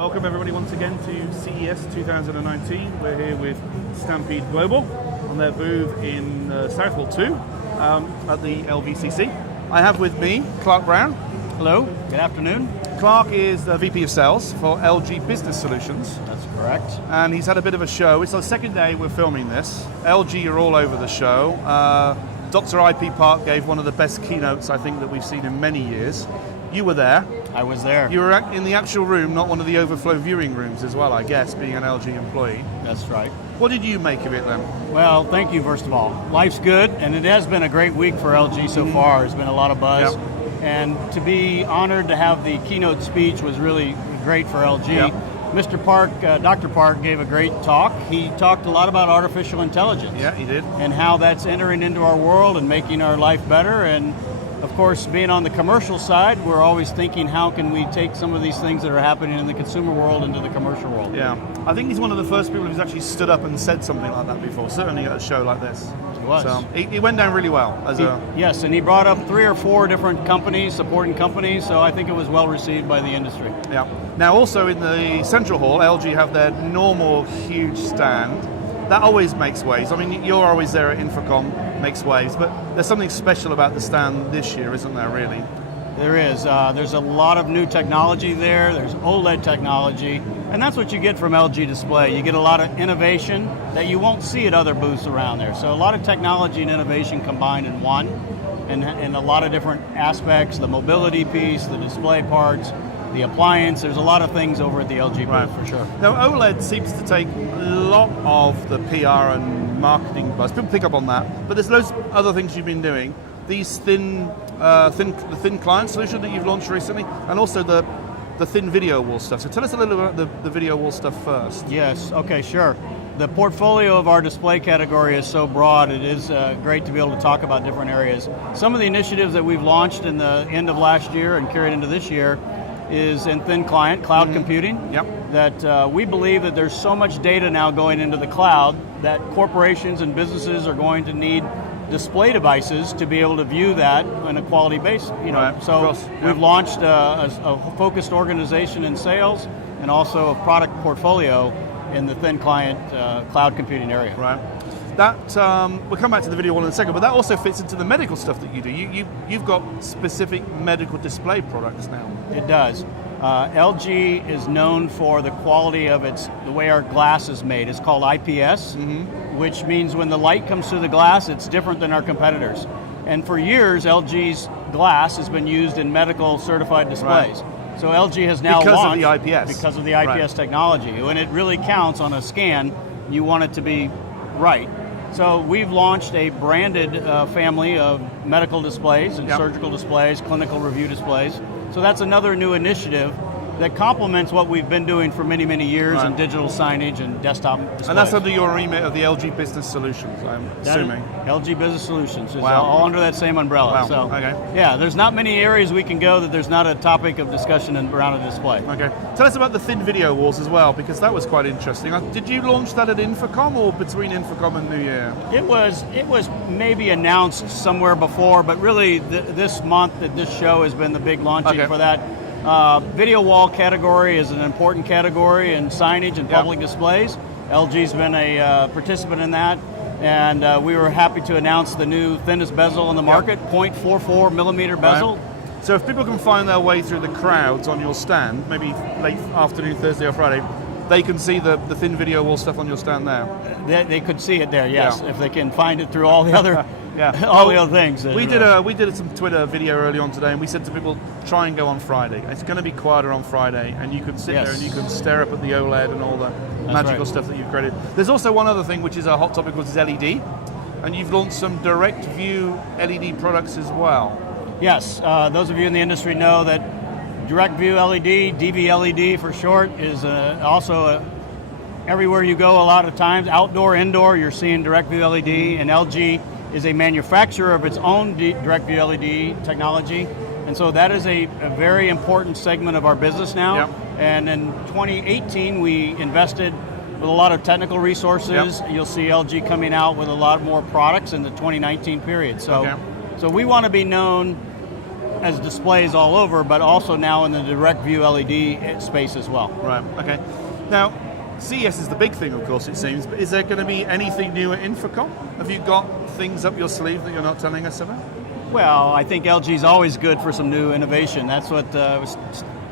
Welcome everybody once again to CES 2019. We're here with Stampede Global on their booth in Southall 2 at the LVCC. I have with me Clark Brown. Hello. Good afternoon. Clark is the VP of Sales for LG Business Solutions. That's correct. And he's had a bit of a show. It's the second day we're filming this. LG are all over the show. Dr. IP Park gave one of the best keynotes I think that we've seen in many years. You were there. I was there. You were in the actual room, not one of the overflow viewing rooms as well, I guess, being an LG employee. That's right. What did you make of it then? Well, thank you, first of all. Life's good, and it has been a great week for LG so far. There's been a lot of buzz. Yep. And to be honored to have the keynote speech was really great for LG. Yep. Mr. Park, Dr. Park gave a great talk. He talked a lot about artificial intelligence. Yeah, he did. And how that's entering into our world and making our life better. And of course, being on the commercial side, we're always thinking how can we take some of these things that are happening in the consumer world into the commercial world. Yeah, I think he's one of the first people who's actually stood up and said something like that before, certainly at a show like this. He was. So he went down really well. Yes, and he brought up 3 or 4 different companies, supporting companies, so I think it was well received by the industry. Yeah. Now also in the central hall, LG have their normal huge stand. That always makes waves. I mean, you're always there at Infocom, makes waves, but there's something special about the stand this year, isn't there, really? There is. There's a lot of new technology there. There's OLED technology, and that's what you get from LG Display. You get a lot of innovation that you won't see at other booths around there. So a lot of technology and innovation combined in one, and a lot of different aspects, the mobility piece, the display parts, the appliance. There's a lot of things over at the LG booth, for sure. Now, OLED seems to take a lot of the PR and marketing buzz. People pick up on that, but there's loads of other things you've been doing. These the thin client solution that you've launched recently, and also the thin video wall stuff. So tell us a little about the video wall stuff first. Yes, okay, sure. The portfolio of our display category is so broad, it is great to be able to talk about different areas. Some of the initiatives that we've launched in the end of last year and carried into this year is in thin client, cloud computing. Yep. That we believe that there's so much data now going into the cloud that corporations and businesses are going to need display devices to be able to view that on a quality basis. Right. So we've launched a focused organization in sales and also a product portfolio in the thin client cloud computing area. Right. That we'll come back to the video wall in a second, but that also fits into the medical stuff that you do. You've got specific medical display products now. It does. LG is known for the quality of the way our glass is made. It's called IPS, which means when the light comes through the glass, it's different than our competitors. And for years, LG's glass has been used in medical certified displays. Right. So LG has now launched because of the IPS technology. When it really counts on a scan, you want it to be right. So we've launched a branded family of medical displays and surgical displays, clinical review displays. So that's another new initiative that complements what we've been doing for many, many years in digital signage and desktop displays. And that's under your remit of the LG Business Solutions, I'm assuming. LG Business Solutions is all under that same umbrella. Wow. So, okay. Yeah, there's not many areas we can go that there's not a topic of discussion around a display. Okay. Tell us about the thin video walls as well, because that was quite interesting. Did you launch that at Infocom or between Infocom and New Year? It was maybe announced somewhere before, but really this month at this show has been the big launching for that. Video wall category is an important category in signage and public displays. LG's been a participant in that, and we were happy to announce the new thinnest bezel in the market, 0.44 millimeter bezel. Right. So if people can find their way through the crowds on your stand, maybe late afternoon, Thursday or Friday, they can see the thin video wall stuff on your stand there. They could see it there, yes, if they can find it through all the other all the other things. We did some Twitter video early on today, and we said to people, try and go on Friday. It's going to be quieter on Friday, and you can sit there and you can stare up at the OLED and all the magical stuff that you've created. There's also one other thing which is a hot topic, which is LED, and you've launched some direct view LED products as well. Yes, those of you in the industry know that direct view LED, DVLED for short, is also everywhere you go a lot of times, outdoor, indoor, you're seeing direct view LED, and LG is a manufacturer of its own direct view LED technology, and so that is a very important segment of our business now. Yep. And in 2018 we invested with a lot of technical resources. Yep. You'll see LG coming out with a lot more products in the 2019 period. So we want to be known as displays all over, but also now in the direct view LED space as well. Right, okay. Now, CES is the big thing, of course, it seems, but is there going to be anything new at Infocom? Have you got things up your sleeve that you're not telling us about? Well, I think LG is always good for some new innovation. That's what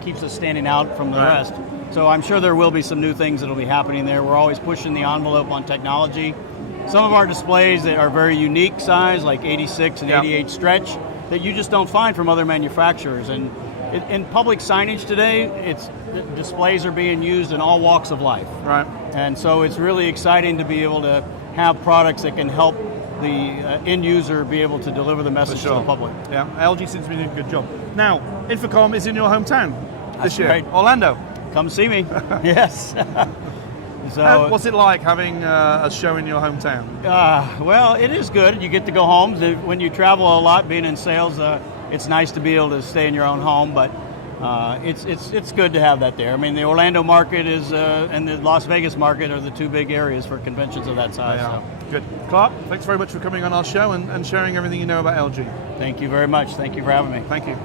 keeps us standing out from the rest. So I'm sure there will be some new things that will be happening there. We're always pushing the envelope on technology. Some of our displays that are very unique size, like 86 and 88 stretch, that you just don't find from other manufacturers. And in public signage today, displays are being used in all walks of life. Right. And so it's really exciting to be able to have products that can help the end user be able to deliver the message to the public. Yeah, LG seems to be doing a good job. Now, Infocom is in your hometown this year, right. Orlando. Come see me. Yes. So, what's it like having a show in your hometown? Well, it is good. You get to go home. When you travel a lot, being in sales, it's nice to be able to stay in your own home. But it's good to have that there. I mean, the Orlando market and the Las Vegas market are the two big areas for conventions of that size. So. Good. Clark, thanks very much for coming on our show and sharing everything you know about LG. Thank you very much. Thank you for having me. Thank you.